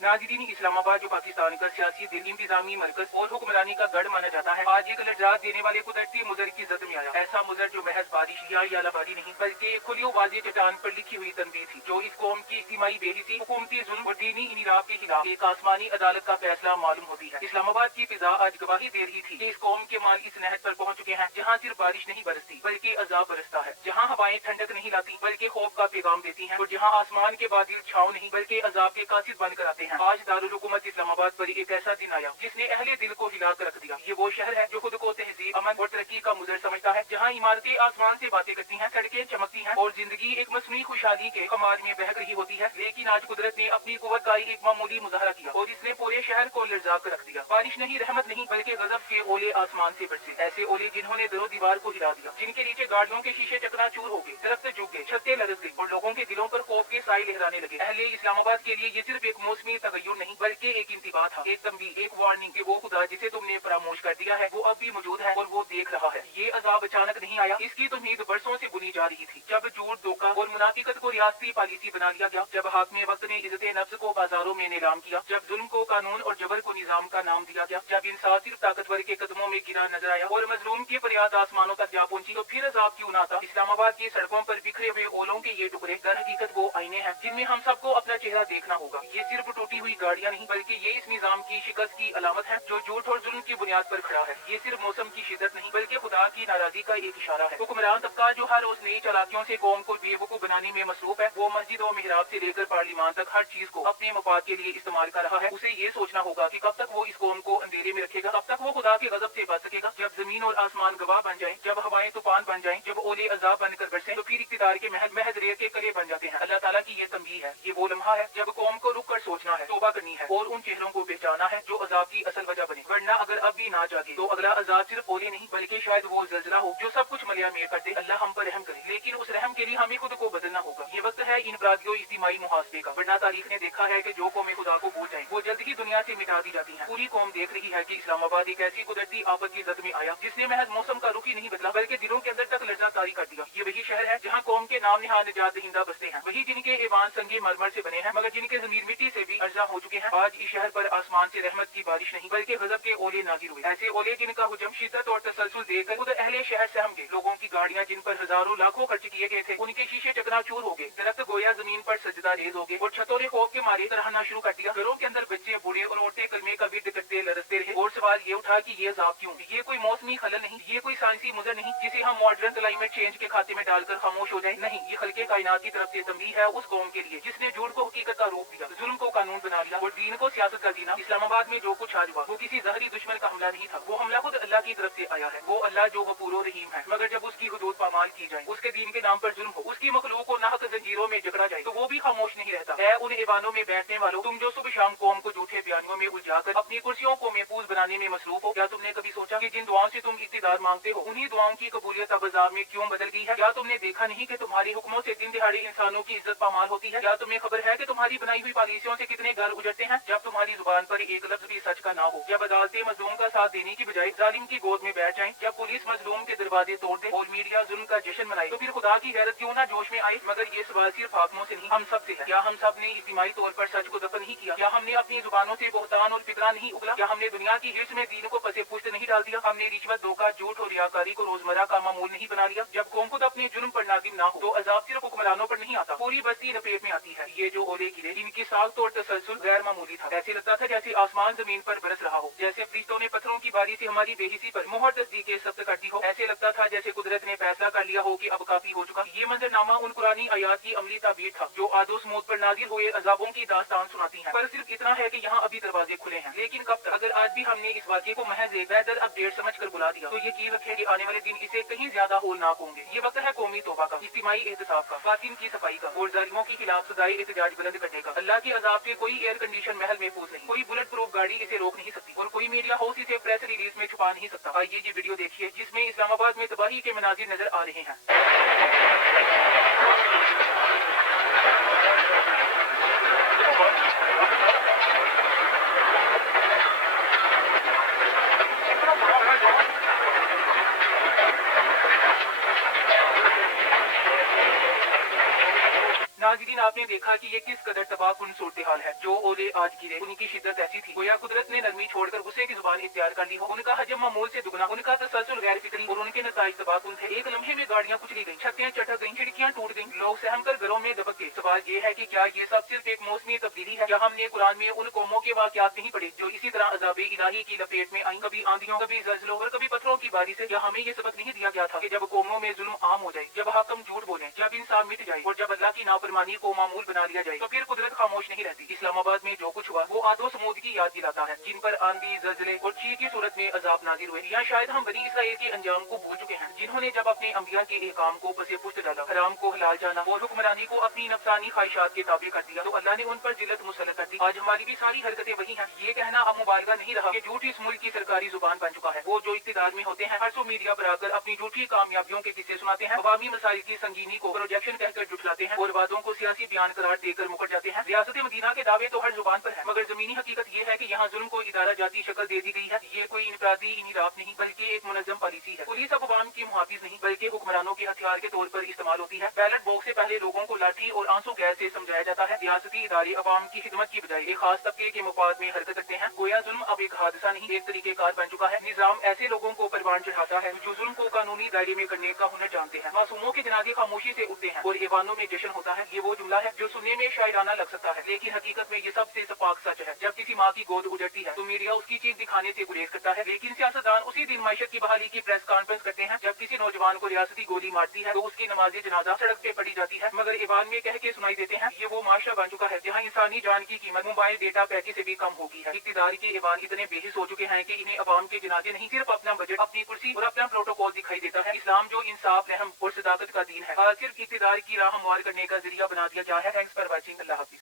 नाजरीन, इस्लामाबाद जो पाकिस्तान का सियासी दिल, इंतजामी मरकज और हुक्मरानी का गढ़ माना जाता है, आज एक लज्जात देने वाले कुदरती मुजर की जद में आया। ऐसा मुजर जो महज बारिश या यालाबारी नहीं बल्कि खुली वाज़ेह चट्टान पर लिखी हुई तनबीह थी, जो इस कौम की इज्तिमाई बेहिसी, हुकूमती जुल्म और दीनी इनराफ के खिलाफ एक आसमानी अदालत का फैसला मालूम होती है। इस्लामाबाद की फिजा आज गवाही दे रही थी कि इस कौम के माल इस नहज पर पहुंच चुके हैं जहाँ सिर्फ बारिश नहीं बरसती बल्कि अजाब बरसता है, जहाँ हवाएं ठंडक नहीं लाती बल्कि खौफ का पैगाम देती हैं, और जहाँ आसमान के बादल छाँव नहीं बल्कि अजाब के कासिद बनकर आते हैं। आज दारुल हुकूमत इस्लामाबाद पर एक ऐसा दिन आया जिसने अहले दिल को हिला कर रख दिया। ये वो शहर है जो खुद को तहजीब, अमन और तरक्की का मुजर समझता है, जहाँ इमारतें आसमान से बातें करती हैं, सड़कें चमकती हैं और जिंदगी एक मसनूई खुशहाली के खमार में बहक रही होती है। लेकिन आज कुदरत ने अपनी कुव्वत का एक मामूली मुजाहरा किया और इसने पूरे शहर को लर्जा कर रख दिया। बारिश नहीं, रहमत नहीं, बल्कि गजब के ओले आसमान से बरसे, ऐसे ओले जिन्होंने दरो दीवार को हिला दिया, जिनके नीचे गाड़ियों के शीशे चकनाचूर हो गए, दरख्त झुक गए, छतें लरस गई और लोगों के दिलों पर खौफ के साए लहराने लगे। अहले इस्लामाबाद के लिए ये सिर्फ एक मौसमी तगय्युर नहीं बल्कि एक इंतबाह था, एक तंबीह, एक वार्निंग कि वो खुदा जिसे तुमने फरामोश कर दिया है वो अब भी मौजूद है और वो देख रहा है। ये अजाब अचानक नहीं आया, इसकी तुम्हीद बरसों से बुनी जा रही थी। जब झूठ, धोखा और मुनाफिकत को रियासती पॉलिसी बना लिया गया, जब हाकिम वक्त ने इज्जत नफ्स को बाजारों में नीलाम किया, जब जुल्म को कानून और जबर को निजाम का नाम दिया गया, जब इंसाफ सिर्फ ताकतवर के कदमों में गिरा नजर आया और मजलूम की फरियाद आसमानों तक जा पहुंची, तो फिर अजाब क्यों ना था। इस्लामाबाद की सड़कों पर बिखरे हुए ओलों के ये टुकड़े दर हकीकत वो आईने हैं जिनमें हम सबको अपना चेहरा देखना होगा। ये सिर्फ टूटी हुई गाड़ियां नहीं बल्कि ये इस निजाम की शिकस्त की अलामत है जो झूठ और जुल्म की बुनियाद पर खड़ा है। ये सिर्फ मौसम की शिद्दत नहीं बल्कि खुदा की नाराजगी का एक इशारा है। हुक्मरान तबका जो हर उस नई चालाकियों से कौम को बेवकूफ बनाने में मसरूफ है, वो मस्जिद और मिहराब से लेकर पार्लियामान तक हर चीज को अपने मफाद के लिए इस्तेमाल कर रहा है। उसे ये सोचना होगा कि कब तक वो इस कौम को अंधेरे में रखेगा, कब तक वो खुदा के गजब से बच सकेगा। जब जमीन और आसमान गवाह बन जाए, जब हवाएं तूफान बन जाए, जब ओले अजाब बनकर बरसे, तो फिर इख्तिदार के महज रेत के कले बन जाते हैं। अल्लाह ताला की ये तंबीह है, ये वो लम्हा है जब कौम को रुक कर सोचना है, तौबा करनी है और उन चेहरों को पहचाना है जो अजाब की असल वजह बने। वरना अगर अब भी ना जागे तो अगला अजाब सिर्फ ओले नहीं बल्कि शायद वो ज़लज़ला हो जो सब कुछ मलिया मेर कर दे। अल्लाह हम पर रहम करे, लेकिन उस रहम के लिए हमें खुद को बदलना होगा। ये वक्त है इनफरादियों इज्तिमाई मुहासबे का, वरना तारीख ने देखा है कि जो कौमें खुदा को भूल जाएं वो जल्द ही दुनिया से मिटा दी जाती हैं। पूरी कौम देख रही है कि इस्लामाबाद एक ऐसी कुदरती आफत की जद में आया जिसने महज मौसम का रुख ही नहीं बदला बल्कि दिलों के अंदर तक लर्जा तारी कर दिया। ये वही शहर है जहाँ कौम के नाम निहार निजात दहिंदा बसते हैं, वही जिनके ईवान संगे मरमर से बने हैं मगर जिनके जमीर मिट्टी से भी अर्जा हो चुके हैं। आज इस शहर पर आसमान से रहमत की बारिश नहीं बल्कि गजब के ओले नाजिर हुए, ऐसे ओले जिनका हुजम, शिद्दत और तसलसल देखकर खुद अहले शहर सहम गए। लोगों की गाड़ियां जिन पर हजारों लाखों खर्च किए गए थे उनके शीशे चकनाचूर हो गए, दरख्त गोया जमीन पर सजदा रेज हो गए और छतों ने खौफ के मारे रहना शुरू कर दिया। घरों के अंदर बच्चे, बूढ़े और औरतें कलमे का विद करते लरसते रहे और सवाल ये उठा कि ये अजाब क्यों। ये कोई मौसमी खलल नहीं, ये कोई साइंसी मुजर नहीं जिसे हम मॉडर्न क्लाइमेट चेंज के खाते में डालकर खामोश हो जाए। नहीं, ये खल्के कायनात की तरफ से तंबीह है उस कौम के लिए जिसने झूठ को हकीकत का रूप दिया, जुल्म को कानून बना लिया और दीन को सियासत का दीना। इस्लामाबाद में जो कुछ आज हुआ वो किसी जहरी दुश्मन का हमला नहीं था, वो हमला खुद अल्लाह की तरफ से आया है। वो अल्लाह जो गफूर और रहीम है, मगर जब उसकी हुदूद पामाल की जाए, उसके दीन के नाम पर जुल्म हो, उसकी मखलूक को नाहक जंजीरों में जकड़ा जाए तो वो भी खामोश नहीं रहता। है उन ईवानों में बैठने वालों, तुम जो सुबह शाम कौम को झूठे बयानियों में उलझाकर अपनी कुर्सियों को महफूज बनाने में मसरूफ हो, क्या तुमने कभी सोचा कि जिन दुआओं से तुम इख्तिदार मांगते हो उन्हीं दुआओं की कबूलियत अब बाजार में क्यों बदल गई है? क्या तुमने देखा नहीं कि तुम्हारे हुक्मों से दिन दिहाड़े इंसानों की इज्जत पामाल होती है? क्या तुम्हें खबर है कि तुम्हारी बनाई हुई पॉलिसियों से कितने घर उजड़ते हैं? जब तुम्हारी जुबान पर एक लफ्ज भी सच का ना हो, जब अदालतें मजलूम का साथ देने की बजाय जालिम की गोद में बैठ जाएं, जब पुलिस मजलूम के दरवाजे तोड़ दे और मीडिया जुल्म का जश्न मनाए, तो फिर खुदा की गैरत क्यों ना जोश में आए? मगर ये सवाल सिर्फ हाकिमों से नहीं, हम सब से है। क्या हम सब ने इज्तिमाई तौर पर सच को दफन नहीं किया? क्या हमने अपनी जुबानों से बोहतान और फिक्रा नहीं उगला? क्या हमने दुनिया की हिर्स में दीन को पसे पुश्त नहीं डाल दिया? हमने रिश्वत, धोखा, झूठ और रियाकारी को रोजमर्रा का मामूल नहीं बना लिया? जब कौम खुद अपने जुर्म पर नादिम ना हो तो अजाब सिर्फ हुक्मरानों पर नहीं आता, पूरी बस्ती लपेट में आती है। ये जो ओले गिरे, इनकी साख तोड़ तसलसल गैर मामूली था। ऐसे लगता था जैसे आसमान जमीन पर बरस रहा हो, जैसे फरिश्तों ने पत्थरों की बारी से हमारी बेहिसी पर मोहर तस्दीक सख्त कर दी हो। ऐसे लगता था जैसे कुदरत ने फैसला कर लिया हो कि अब काफी हो चुका। ये मंजरनामा उन कुरानी आयात की अमली ताबीर था जो आदो समूद पर नाजिल हुए अजाबों की दास्तान सुनाती है। पर सिर्फ इतना है कि यहाँ अभी दरवाजे खुले हैं, लेकिन कब तक? अगर आज भी हमने इस वाक़े को महज एक बेहतर अपडेट समझ कर बुला दिया तो यकीन रखें कि आने वाले दिन इसे कहीं ज्यादा होलनाक होंगे। ये वक्त है कौमी तौबा का, इज्तिमाई एहतसाब का, खातिन की सफाई का और जालिमों के खिलाफ सजाए एहतजाज बुलंद करने का। अल्लाह के अजाब से कोई एयर कंडीशन महल महफूज नहीं, कोई बुलेट प्रूफ गाड़ी इसे रोक नहीं सकती और कोई मीडिया हाउस इसे प्रेस रिलीज में छुपा नहीं सकता। आइए ये वीडियो देखिए जिसमें इस्लामाबाद में तबाही के मनाजिर नजर आ रहे हैं। नाज़रीन, आपने ने देखा कि ये किस कदर तबाहकुन सूरत हाल है। जो ओले आज गिरे उनकी शिद्दत ऐसी थी गोया कुदरत ने नरमी छोड़कर गुस्से की जुबान इख्तियार कर ली हो। उनका हजम मामूल से दुगना, उनका तसलसल गैर फिक्री और उनके नताइज तबाहकुन थे। एक लम्हे में गाड़ियां कुचली गईं, छतें चटक गईं, खिड़कियां टूट गईं, लोग सहम कर घरों में दबक गए। सवाल ये है कि क्या ये सब सिर्फ एक मौसमी तब्दीली है? क्या हमने कुरान में उन कौमों के वाकयात नहीं पढ़े जो इसी तरह अज़ाबे इलाही की लपेट में आई, कभी आंधियों, कभी ज़लज़लों और कभी पत्थरों की बारिश से? क्या हमें ये सबक नहीं दिया गया था कि जब कौमों में जुल्म आम हो जाए, जब हाकिम झूठ बोले, जब इंसाफ मिट जाए और जब अल्लाह की नाफरमानी को मामूल बना लिया जाए तो फिर कुदरत खामोश नहीं रहती। इस्लामाबाद में जो कुछ हुआ वो आदो समूद की याद दिलाता है, जिन पर आंधी, ज़लज़ले और चीर की सूरत में अजाब नाजिल हुए। या शायद हम बनी इसराइल के अंजाम को भूल चुके हैं, जिन्होंने जब अपने अंबिया के एहकाम को पसे पुष्ट डाला, हराम को हलाल जाना और हुक्मरानी को अपनी नफसानी ख्वाहिशात के ताबे कर दिया, तो अल्लाह ने उन पर जिल्लत मुसल्लत कर दी। आज हमारी भी सारी हरकतें वही हैं। ये कहना अब मुबालगा नहीं रहा कि झूठ इस मुल्क की सरकारी जुबान बन चुका है। वो जो इख्तिदार में होते हैं हर सो मीडिया पर आकर अपनी झूठी कामयाबियों के किस्से सुनाते हैं, अवामी मसाइल की संगीनी को प्रोजेक्शन कहकर जुटलाते हैं और वादों को सियासी बयान करार देकर मुकर जाते हैं। रियासत मदीना के दावे तो हर जुबान पर है, मगर जमीनी हकीकत ये है कि यहाँ जुल्म को इदारा जाती शक्ल दे दी गई है। ये कोई इनफरादी इनराफ नहीं बल्कि एक मुनज़्ज़म पॉलिसी है। पुलिस अब अवाम की मुहाफिज नहीं बल्कि हुक्मरानों के हथियार के तौर पर इस्तेमाल होती है। बैलेट बॉक्स से पहले लोगों को लाठी और आंसू गैस से समझाया जाता है। रियासती इदारे अवाम की खिदमत की बजाय एक खास तबके के मफाद में हरकत करते हैं। गोया जुल्म अब एक हादसा नहीं एक तरीकेकार बन चुका है। निजाम ऐसे लोगों को परवान चढ़ाता है जो जुल्म को कानूनी दायरे में करने का हुनर जानते हैं। मासूमों के जनाजे खामोशी से उठते हैं और ईवानों में जश्न होता है। ये वो जुमला है जो सुनने में शायराना लग सकता है, लेकिन हकीकत में ये सबसे सपाक सच है। जब किसी माँ की गोद उजड़ती है तो मीडिया उसकी चीख दिखाने से गुरेज करता है, लेकिन सियासतदान उसी दिन माइशत की बहाली की प्रेस कॉन्फ्रेंस करते हैं। जब किसी नौजवान को रियासती गोली मारती है तो उसकी नमाज़े जनाजा सड़क पे पड़ी जाती है, मगर ईवान में कह के सुनाई देते हैं। ये वो माशरा बन चुका है जहाँ इंसानी जान की कीमत मोबाइल डेटा पैकेज से भी कम हो गई है। इख्तिदार के ईवान इतने बेहिस हो चुके हैं कि इन्हें अवाम के जनाजे नहीं सिर्फ अपना बजट, अपनी कुर्सी और अपना प्रोटोकॉल दिखाई देता है। इस्लाम जो इंसाफ, रहम और सदाकत का दीन है, आज सिर्फ इख्तिदार की राह हमवार करने का जरिया बना दिया गया है। Thanks for watching. Allah Hafiz.